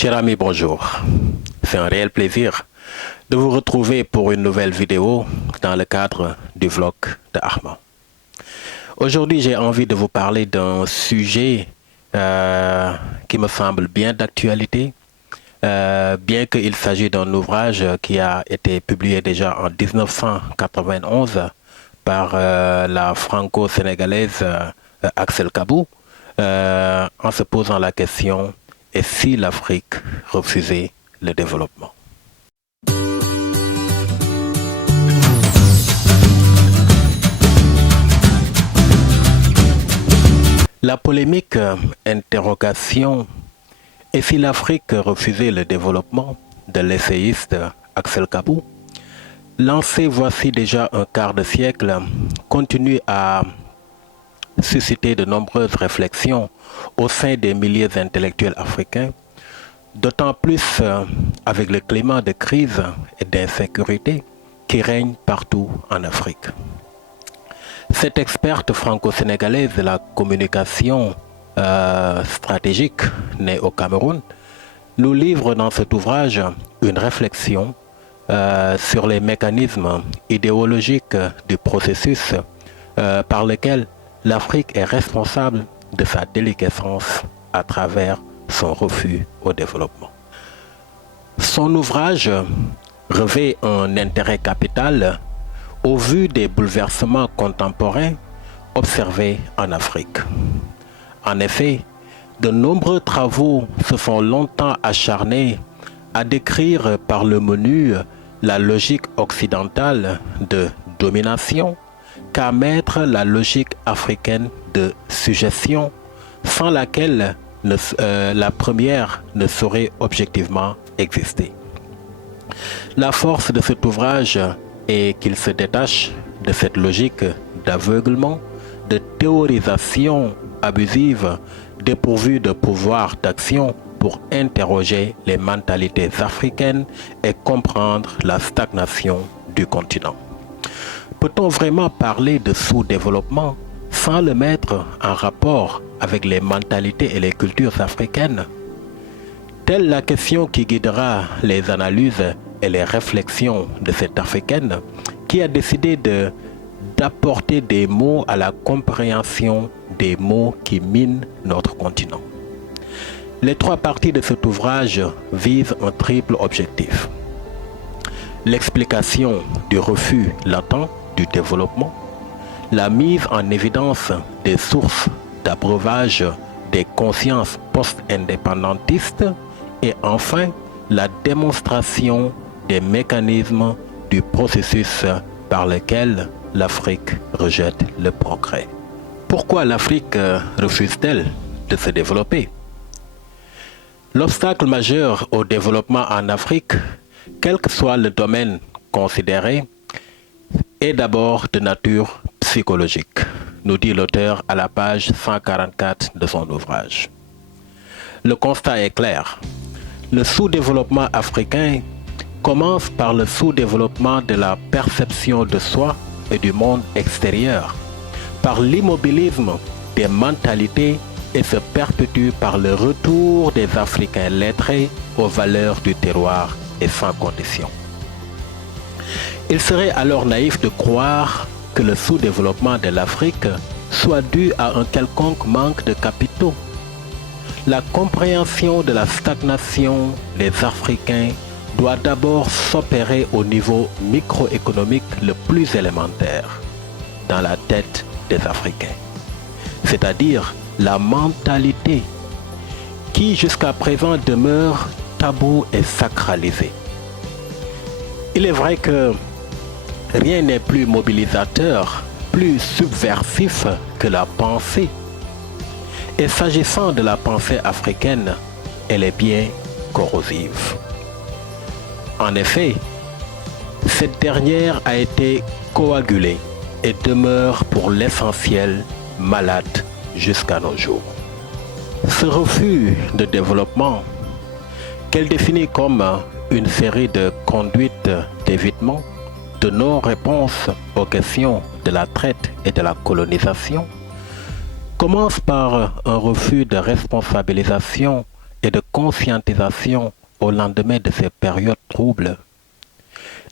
Cher ami, bonjour. C'est un réel plaisir de vous retrouver pour une nouvelle vidéo dans le cadre du vlog de Armand. Aujourd'hui, j'ai envie de vous parler d'un sujet qui me semble bien d'actualité, bien qu'il s'agisse d'un ouvrage qui a été publié déjà en 1991 par la franco-sénégalaise Axel Kabou, en se posant la question: et si l'Afrique refusait le développement? La polémique interrogation « Et si l'Afrique refusait le développement » de l'essayiste Axel Kabou, lancée voici déjà un quart de siècle, continue à susciter de nombreuses réflexions au sein des milliers d'intellectuels africains, d'autant plus avec le climat de crise et d'insécurité qui règne partout en Afrique. Cette experte franco-sénégalaise de la communication stratégique née au Cameroun nous livre dans cet ouvrage une réflexion sur les mécanismes idéologiques du processus par lequel l'Afrique est responsable de sa déliquescence à travers son refus au développement. Son ouvrage revêt un intérêt capital au vu des bouleversements contemporains observés en Afrique. En effet, de nombreux travaux se sont longtemps acharnés à décrire par le menu la logique occidentale de domination qu'à mettre la logique africaine de suggestion, sans laquelle la première ne saurait objectivement exister. La force de cet ouvrage est qu'il se détache de cette logique d'aveuglement, de théorisation abusive, dépourvue de pouvoir d'action pour interroger les mentalités africaines et comprendre la stagnation du continent. Peut-on vraiment parler de sous-développement sans le mettre en rapport avec les mentalités et les cultures africaines? Telle la question qui guidera les analyses et les réflexions de cette Africaine qui a décidé d'apporter des mots à la compréhension des mots qui minent notre continent. Les trois parties de cet ouvrage visent un triple objectif: l'explication du refus latent du développement, la mise en évidence des sources d'abreuvage des consciences post-indépendantistes et enfin la démonstration des mécanismes du processus par lequel l'Afrique rejette le progrès. Pourquoi l'Afrique refuse-t-elle de se développer? L'obstacle majeur au développement en Afrique, quel que soit le domaine considéré, est d'abord de nature psychologique, nous dit l'auteur à la page 144 de son ouvrage. Le constat est clair. Le sous-développement africain commence par le sous-développement de la perception de soi et du monde extérieur, par l'immobilisme des mentalités et se perpétue par le retour des Africains lettrés aux valeurs du terroir et sans condition. Il serait alors naïf de croire que le sous-développement de l'Afrique soit dû à un quelconque manque de capitaux. La compréhension de la stagnation des Africains doit d'abord s'opérer au niveau microéconomique le plus élémentaire, dans la tête des Africains, c'est-à-dire la mentalité qui jusqu'à présent demeure tabou et sacralisée. Il est vrai que rien n'est plus mobilisateur, plus subversif que la pensée. Et s'agissant de la pensée africaine, elle est bien corrosive. En effet, cette dernière a été coagulée et demeure pour l'essentiel malade jusqu'à nos jours. Ce refus de développement, qu'elle définit comme une série de conduites d'évitement, de non-réponse aux questions de la traite et de la colonisation, commence par un refus de responsabilisation et de conscientisation au lendemain de ces périodes troubles.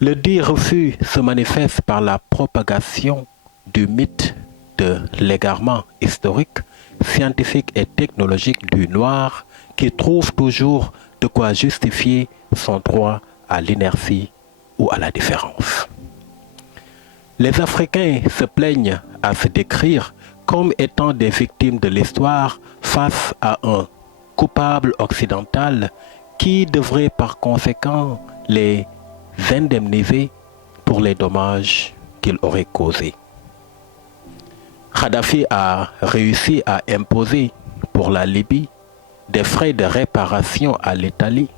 Le dit refus se manifeste par la propagation du mythe de l'égarement historique, scientifique et technologique du noir qui trouve toujours de quoi justifier son droit à l'inertie ou à la différence. Les Africains se plaignent à se décrire comme étant des victimes de l'histoire face à un coupable occidental qui devrait par conséquent les indemniser pour les dommages qu'il aurait causés. Kadhafi a réussi à imposer pour la Libye des frais de réparation à l'Italie,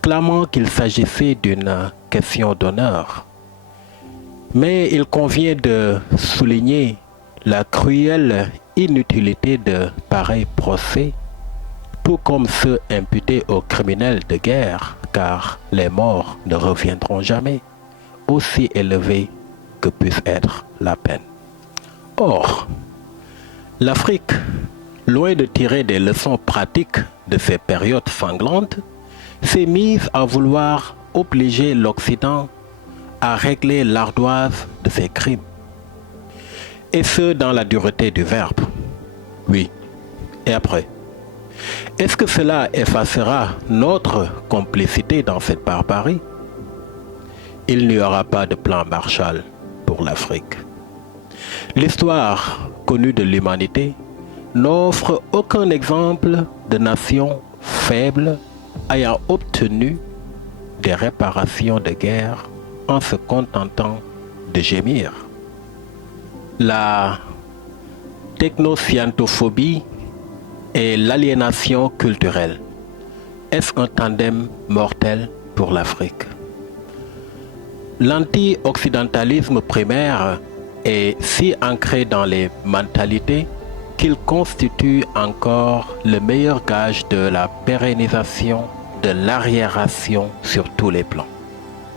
clamant qu'il s'agissait d'une question d'honneur. Mais il convient de souligner la cruelle inutilité de pareils procès, tout comme ceux imputés aux criminels de guerre, car les morts ne reviendront jamais, aussi élevés que puisse être la peine. Or, l'Afrique, loin de tirer des leçons pratiques de ces périodes sanglantes, s'est mise à vouloir obliger l'Occident à régler l'ardoise de ses crimes. Et ce, dans la dureté du verbe. Oui. Et après? Est-ce que cela effacera notre complicité dans cette barbarie? Il n'y aura pas de plan Marshall pour l'Afrique. L'histoire connue de l'humanité n'offre aucun exemple de nation faible ayant obtenu des réparations de guerre en se contentant de gémir. La technoscientophobie et l'aliénation culturelle. Est-ce un tandem mortel pour l'Afrique? L'anti-occidentalisme primaire est si ancré dans les mentalités qu'il constitue encore le meilleur gage de la pérennisation de l'arriération sur tous les plans,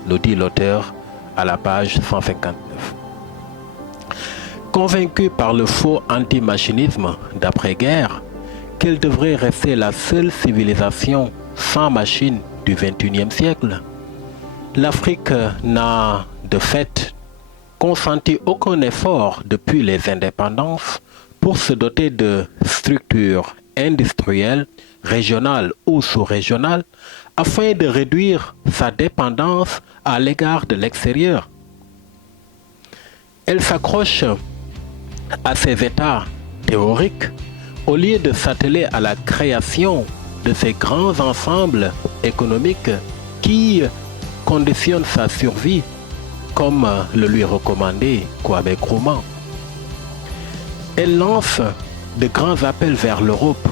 nous dit l'auteur à la page 159. Convaincu par le faux anti-machinisme d'après-guerre qu'elle devrait rester la seule civilisation sans machine du XXIe siècle, l'Afrique n'a de fait consenti aucun effort depuis les indépendances pour se doter de structures industrielles, régionales ou sous-régionales, afin de réduire sa dépendance à l'égard de l'extérieur. Elle s'accroche à ces états théoriques au lieu de s'atteler à la création de ces grands ensembles économiques qui conditionnent sa survie, comme le lui recommandait Kwame Nkrumah. Elle lance de grands appels vers l'Europe,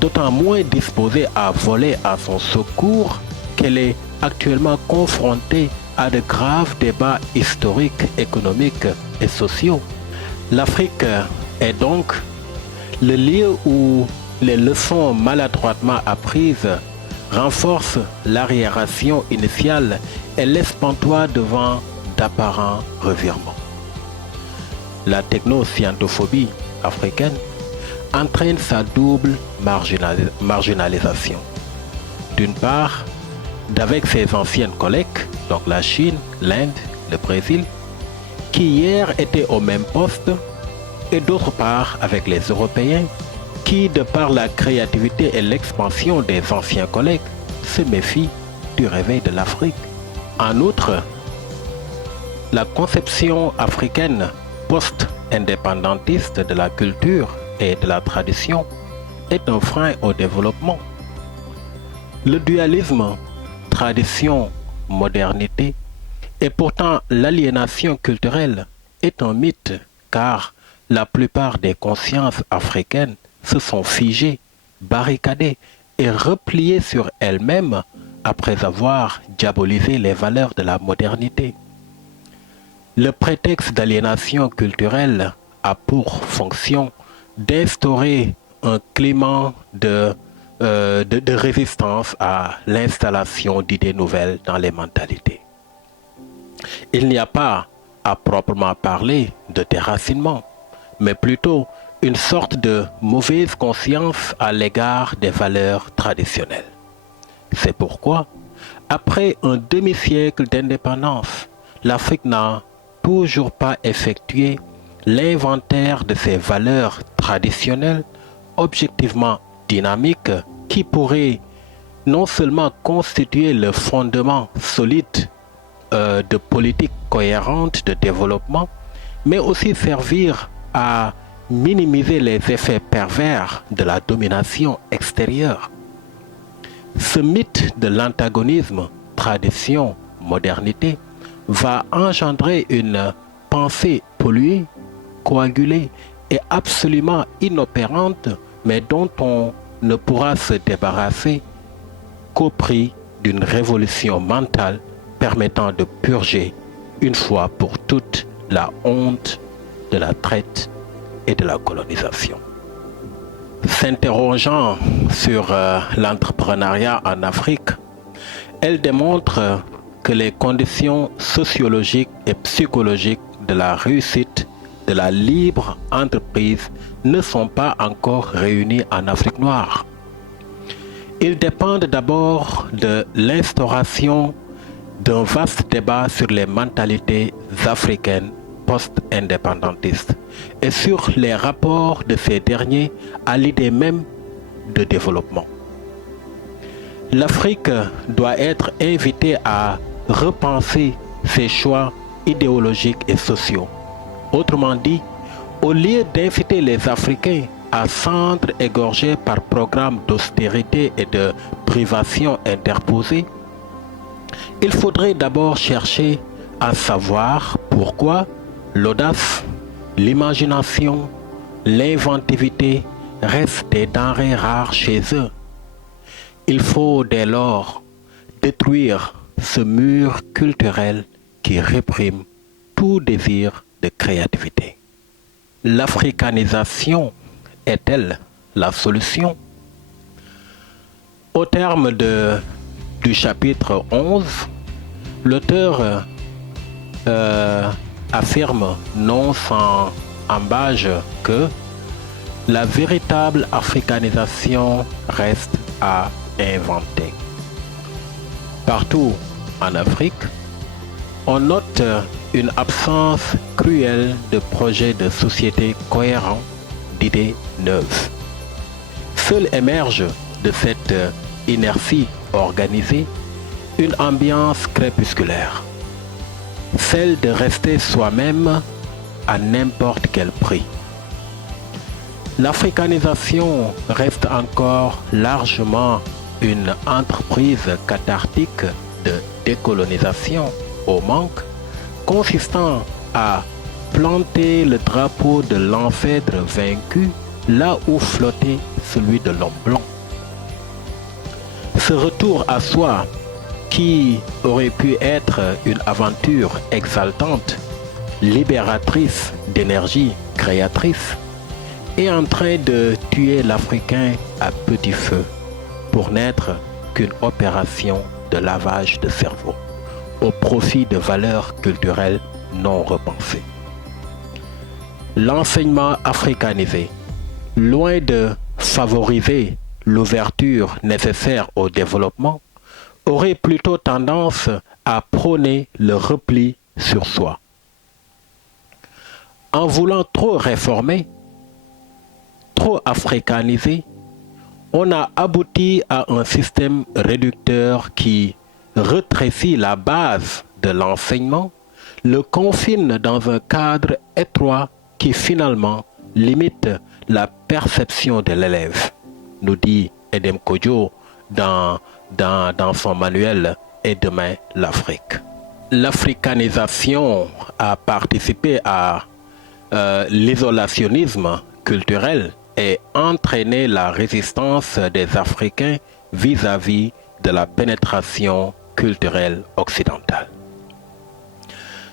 d'autant moins disposée à voler à son secours qu'elle est actuellement confrontée à de graves débats historiques, économiques et sociaux. L'Afrique est donc le lieu où les leçons maladroitement apprises renforcent l'arriération initiale et laissent pantois devant d'apparents revirements. La technoscientophobie africaine entraîne sa double marginalisation. D'une part, d'avec ses anciennes collègues, donc la Chine, l'Inde, le Brésil, qui hier étaient au même poste, et d'autre part avec les Européens, qui, de par la créativité et l'expansion des anciens collègues, se méfient du réveil de l'Afrique. En outre, la conception africaine post-indépendantiste de la culture et de la tradition est un frein au développement. Le dualisme tradition-modernité et pourtant l'aliénation culturelle est un mythe car la plupart des consciences africaines se sont figées, barricadées et repliées sur elles-mêmes après avoir diabolisé les valeurs de la modernité. Le prétexte d'aliénation culturelle a pour fonction d'instaurer un climat de résistance à l'installation d'idées nouvelles dans les mentalités. Il n'y a pas à proprement parler de déracinement, mais plutôt une sorte de mauvaise conscience à l'égard des valeurs traditionnelles. C'est pourquoi, après un demi-siècle d'indépendance, l'Afrique n'a toujours pas effectué l'inventaire de ses valeurs traditionnelles objectivement dynamiques qui pourraient non seulement constituer le fondement solide de politiques cohérentes de développement, mais aussi servir à minimiser les effets pervers de la domination extérieure. Ce mythe de l'antagonisme tradition-modernité va engendrer une pensée polluée, coagulée et absolument inopérante, mais dont on ne pourra se débarrasser qu'au prix d'une révolution mentale permettant de purger une fois pour toutes la honte de la traite et de la colonisation. S'interrogeant sur l'entrepreneuriat en Afrique, elle démontre que les conditions sociologiques et psychologiques de la réussite de la libre entreprise ne sont pas encore réunies en Afrique noire. Ils dépendent d'abord de l'instauration d'un vaste débat sur les mentalités africaines post-indépendantistes et sur les rapports de ces derniers à l'idée même de développement. L'Afrique doit être invitée à repenser ses choix idéologiques et sociaux. Autrement dit, au lieu d'inciter les Africains à s'entre-égorger par programme d'austérité et de privation interposée, il faudrait d'abord chercher à savoir pourquoi l'audace, l'imagination, l'inventivité restent des denrées rares chez eux. Il faut dès lors détruire ce mur culturel qui réprime tout désir de créativité. L'africanisation est-elle la solution? Au terme du chapitre 11, l'auteur affirme non sans embâge que la véritable africanisation reste à inventer. Partout en Afrique, on note une absence cruelle de projets de société cohérents, d'idées neuves. Seule émerge de cette inertie organisée une ambiance crépusculaire, celle de rester soi-même à n'importe quel prix. L'africanisation reste encore largement une entreprise cathartique de décolonisation au manque, consistant à planter le drapeau de l'ancêtre vaincu là où flottait celui de l'homme blanc. Ce retour à soi, qui aurait pu être une aventure exaltante, libératrice d'énergie créatrice, est en train de tuer l'Africain à petit feu pour n'être qu'une opération de lavage de cerveau au profit de valeurs culturelles non repensées. L'enseignement africanisé, loin de favoriser l'ouverture nécessaire au développement, aurait plutôt tendance à prôner le repli sur soi. En voulant trop réformer, trop africaniser, on a abouti à un système réducteur qui rétrécit la base de l'enseignement, le confine dans un cadre étroit qui finalement limite la perception de l'élève, nous dit Edem Kodjo dans son manuel Et demain l'Afrique. L'africanisation a participé à l'isolationnisme culturel et entraîné la résistance des Africains vis-à-vis de la pénétration culturelle occidentale.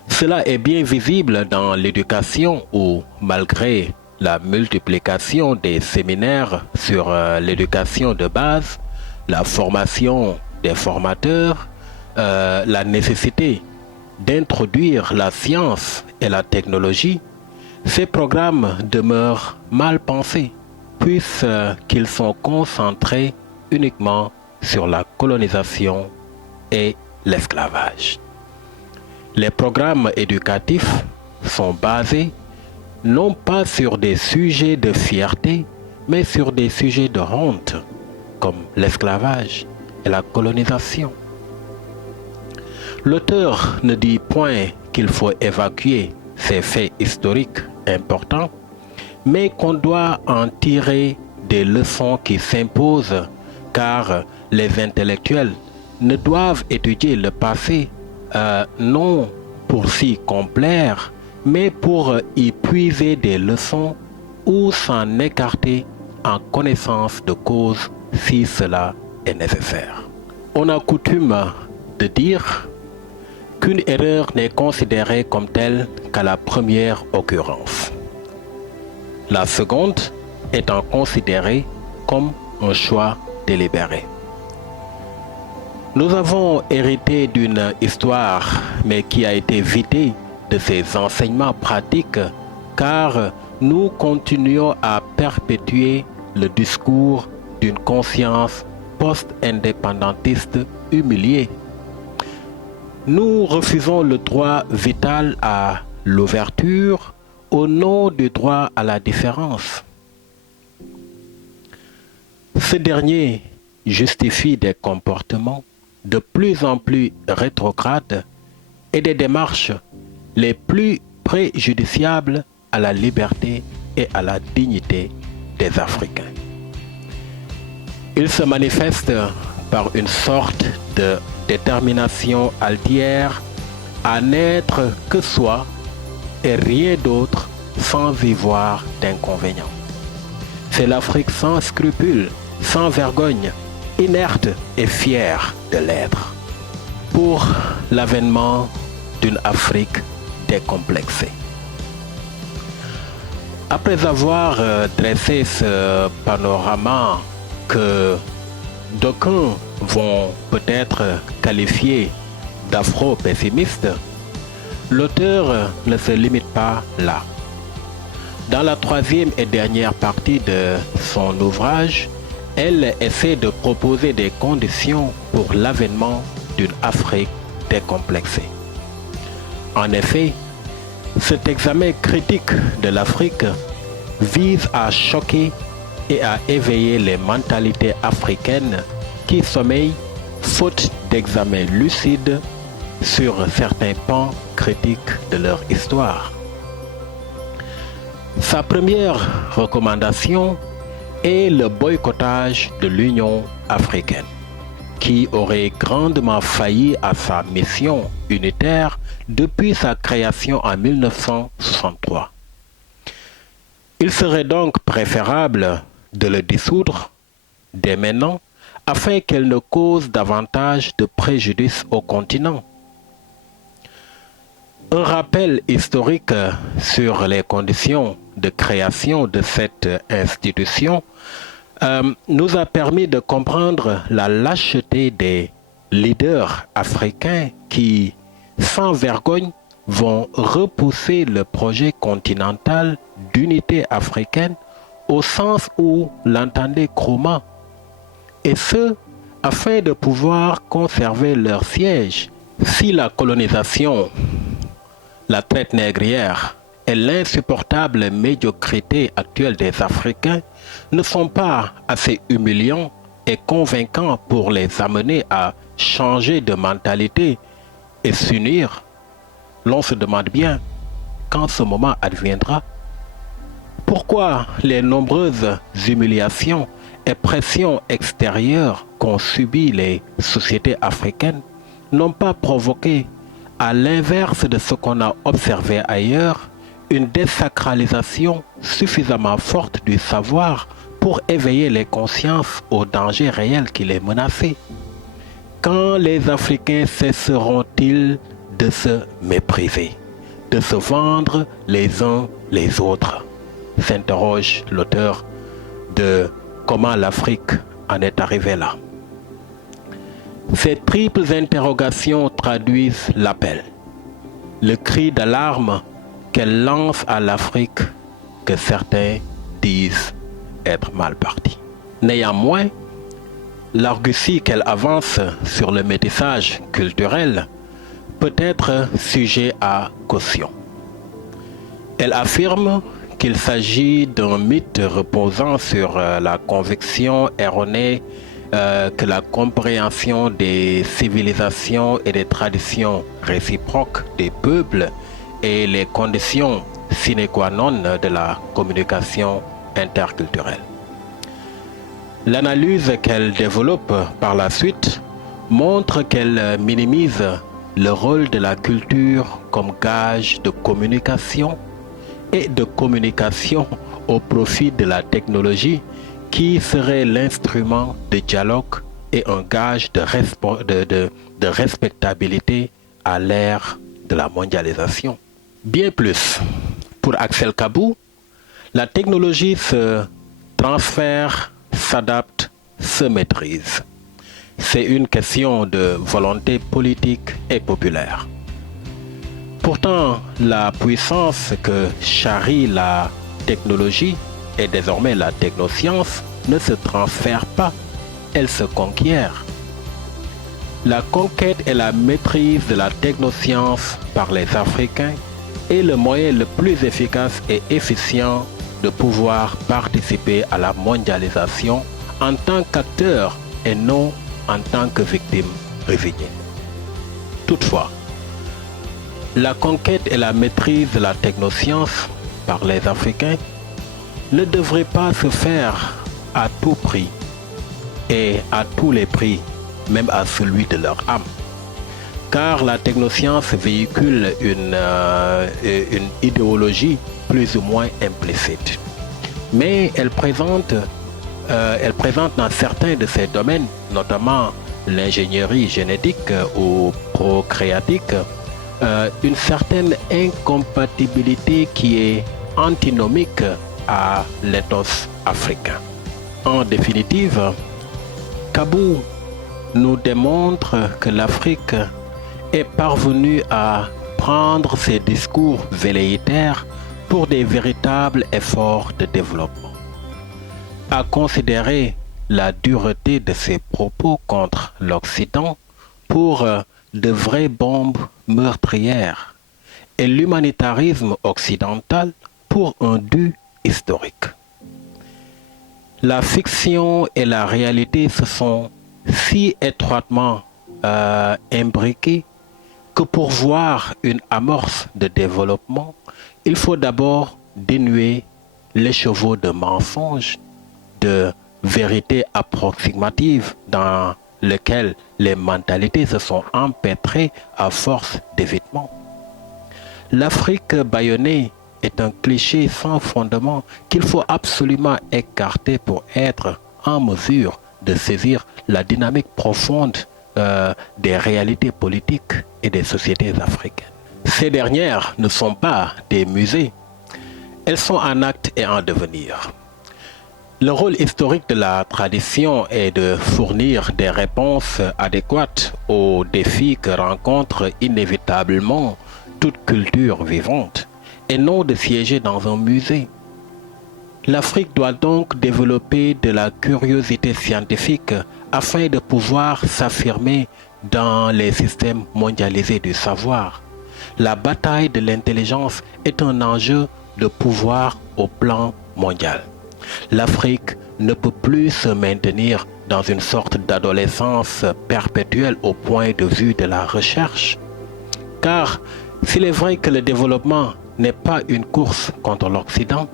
Cela est bien visible dans l'éducation où, malgré la multiplication des séminaires sur l'éducation de base, la formation des formateurs, la nécessité d'introduire la science et la technologie, Ces programmes demeurent mal pensés puisqu'ils sont concentrés uniquement sur la colonisation et l'esclavage. Les programmes éducatifs sont basés non pas sur des sujets de fierté, mais sur des sujets de honte, comme l'esclavage et la colonisation. L'auteur ne dit point qu'il faut évacuer ces faits historiques importants, mais qu'on doit en tirer des leçons qui s'imposent, car les intellectuels ne doivent étudier le passé non pour s'y complaire, mais pour y puiser des leçons ou s'en écarter en connaissance de cause si cela est nécessaire. On a coutume de dire qu'une erreur n'est considérée comme telle qu'à la première occurrence. La seconde étant considérée comme un choix délibéré. Nous avons hérité d'une histoire, mais qui a été vidée de ses enseignements pratiques, car nous continuons à perpétuer le discours d'une conscience post-indépendantiste humiliée. Nous refusons le droit vital à l'ouverture au nom du droit à la différence. Ce dernier justifie des comportements de plus en plus rétrogrades et des démarches les plus préjudiciables à la liberté et à la dignité des Africains. Il se manifeste par une sorte de détermination altière à n'être que soi et rien d'autre sans y voir d'inconvénient. C'est l'Afrique sans scrupules, sans vergogne, inerte et fière de l'être, pour l'avènement d'une Afrique décomplexée. Après avoir dressé ce panorama que d'aucuns vont peut-être qualifier d'afro-pessimiste, l'auteur ne se limite pas là. Dans la troisième et dernière partie de son ouvrage, elle essaie de proposer des conditions pour l'avènement d'une Afrique décomplexée. En effet, cet examen critique de l'Afrique vise à choquer et à éveiller les mentalités africaines qui sommeillent faute d'examen lucide sur certains pans critiques de leur histoire. Sa première recommandation est le boycottage de l'Union africaine, qui aurait grandement failli à sa mission unitaire depuis sa création en 1963. Il serait donc préférable de le dissoudre dès maintenant afin qu'elle ne cause davantage de préjudice au continent. Un rappel historique sur les conditions de création de cette institution nous a permis de comprendre la lâcheté des leaders africains qui, sans vergogne, vont repousser le projet continental d'unité africaine au sens où l'entendait Nkrumah, et ce, afin de pouvoir conserver leur siège. Si la colonisation, la traite négrière et l'insupportable médiocrité actuelle des Africains ne sont pas assez humiliants et convaincants pour les amener à changer de mentalité et s'unir, l'on se demande bien quand ce moment adviendra. Pourquoi les nombreuses humiliations et pressions extérieures qu'ont subies les sociétés africaines n'ont pas provoqué, à l'inverse de ce qu'on a observé ailleurs, une désacralisation suffisamment forte du savoir pour éveiller les consciences aux dangers réels qui les menaçaient? Quand les Africains cesseront-ils de se mépriser, de se vendre les uns les autres? S'interroge l'auteur de Comment l'Afrique en est arrivée là. Ces triples interrogations traduisent l'appel, le cri d'alarme qu'elle lance à l'Afrique que certains disent être mal parti. Néanmoins, l'argutie qu'elle avance sur le métissage culturel peut être sujet à caution. Elle affirme qu'il s'agit d'un mythe reposant sur la conviction erronée que la compréhension des civilisations et des traditions réciproques des peuples est les conditions sine qua non de la communication interculturelle. L'analyse qu'elle développe par la suite montre qu'elle minimise le rôle de la culture comme gage de communication et de communication au profit de la technologie qui serait l'instrument de dialogue et un gage de respectabilité à l'ère de la mondialisation. Bien plus, pour Axel Kabou, la technologie se transfère, s'adapte, se maîtrise. C'est une question de volonté politique et populaire. Pourtant, la puissance que charrie la technologie et désormais la technoscience ne se transfère pas, elle se conquiert. La conquête et la maîtrise de la technoscience par les Africains est le moyen le plus efficace et efficient de pouvoir participer à la mondialisation en tant qu'acteur et non en tant que victime résignée. Toutefois, la conquête et la maîtrise de la technoscience par les Africains ne devrait pas se faire à tout prix et à tous les prix, même à celui de leur âme. Car la technoscience véhicule une idéologie plus ou moins implicite. Mais elle présente dans certains de ces domaines, notamment l'ingénierie génétique ou procréatique, une certaine incompatibilité qui est antinomique à l'éthos africain. En définitive, Kabou nous démontre que l'Afrique est parvenue à prendre ses discours velléitaires pour des véritables efforts de développement, à considérer la dureté de ses propos contre l'Occident pour de vraies bombes meurtrières et l'humanitarisme occidental pour un dû historique. La fiction et la réalité se sont si étroitement imbriquées que pour voir une amorce de développement, il faut d'abord dénuer l'écheveau de mensonges, de vérités approximatives dans lesquelles les mentalités se sont empêtrées à force d'évitement. L'Afrique bâillonnée est un cliché sans fondement qu'il faut absolument écarter pour être en mesure de saisir la dynamique profonde des réalités politiques et des sociétés africaines. Ces dernières ne sont pas des musées, elles sont en acte et en devenir. Le rôle historique de la tradition est de fournir des réponses adéquates aux défis que rencontre inévitablement toute culture vivante, et non de siéger dans un musée. L'Afrique doit donc développer de la curiosité scientifique afin de pouvoir s'affirmer dans les systèmes mondialisés du savoir. La bataille de l'intelligence est un enjeu de pouvoir au plan mondial. L'Afrique ne peut plus se maintenir dans une sorte d'adolescence perpétuelle au point de vue de la recherche. Car s'il est vrai que le développement n'est pas une course contre l'Occident,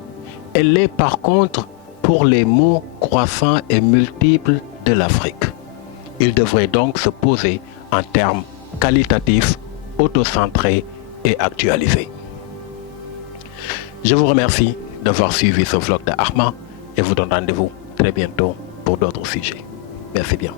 elle l'est par contre pour les maux croissants et multiples de l'Afrique. Il devrait donc se poser en termes qualitatifs, autocentrés et actualisés. Je vous remercie d'avoir suivi ce vlog de Arma et vous donne rendez-vous très bientôt pour d'autres sujets. Merci bien.